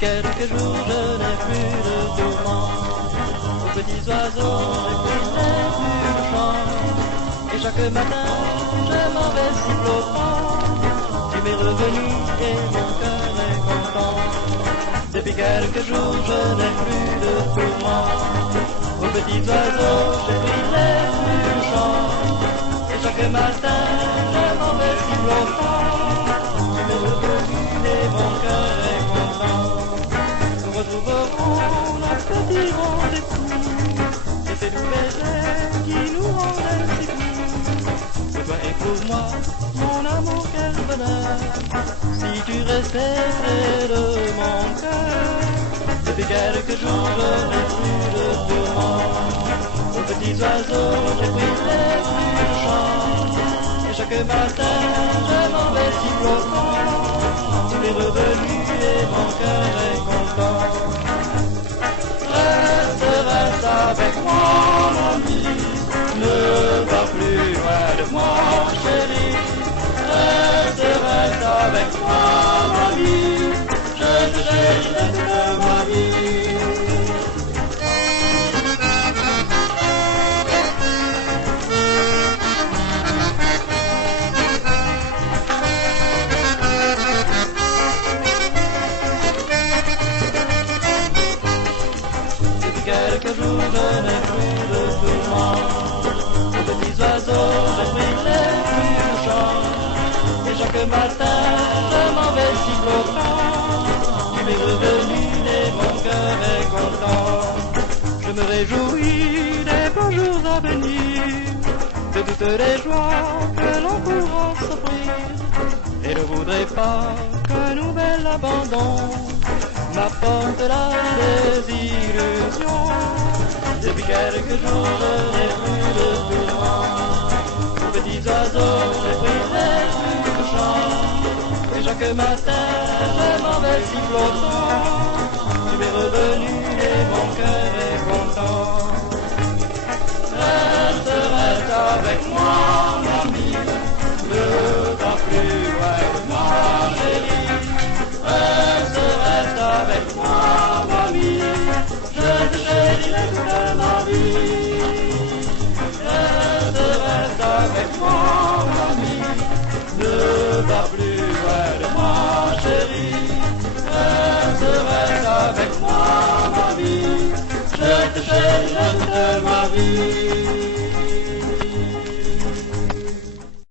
quelques jours je n'ai plus de tourments. Aux petits oiseaux je n'ai plus de chant. Et chaque matin je m'en vais sifflotant. Tu m'es revenu et mon cœur est content. Depuis quelques jours je n'ai plus de tourments. Aux petits oiseaux j'ai pris les plus chant. Et chaque matin je m'en vais sifflotant. Tu m'es revenu et mon cœur est content. Nous retrouverons notre petit rendez-vous. Et ces doux baisers qui nous rendaient si doux. Que toi éprouve-moi, mon amour, quel bonheur. Si tu restais près de mon cœur. Depuis quelques jours je n'ai plus de tourments. Aux petits oiseaux j'ai pris les plus chants. Et chaque matin je m'en vais sifflotant. Tu es revenu et mon cœur est content. Reste avec moi, mon ami. Ne va plus loin de moi, chérie. Reste avec moi, mon ami. Je te chéris toute ma vie. Quelques jours je n'ai plus de tourments. Aux petits oiseaux j'ai pris les plus chants. Et chaque matin je m'en vais sifflotant. Tu m'es revenu et mon cœur est content. Je me réjouis des beaux jours à venir, de toutes les joies que l'on pourra s'offrir. Et ne voudrais pas qu'un nouvel abandon m'apporte la désillusion. Depuis quelques jours je n'ai plus de tourments. Aux petits oiseaux j'ai pris les plus chants. Et chaque matin je m'en vais sifflotant. Tu m'es revenu et mon cœur est content. Reste avec moi, mon ami. Ne va plus loin de moi, chérie. Reste avec moi, mamie. Je te chérirai toute ma vie. Reste avec moi, mamie. Ne va plus loin de moi, chérie. Reste avec moi, mamie. Je te chérirai toute ma vie.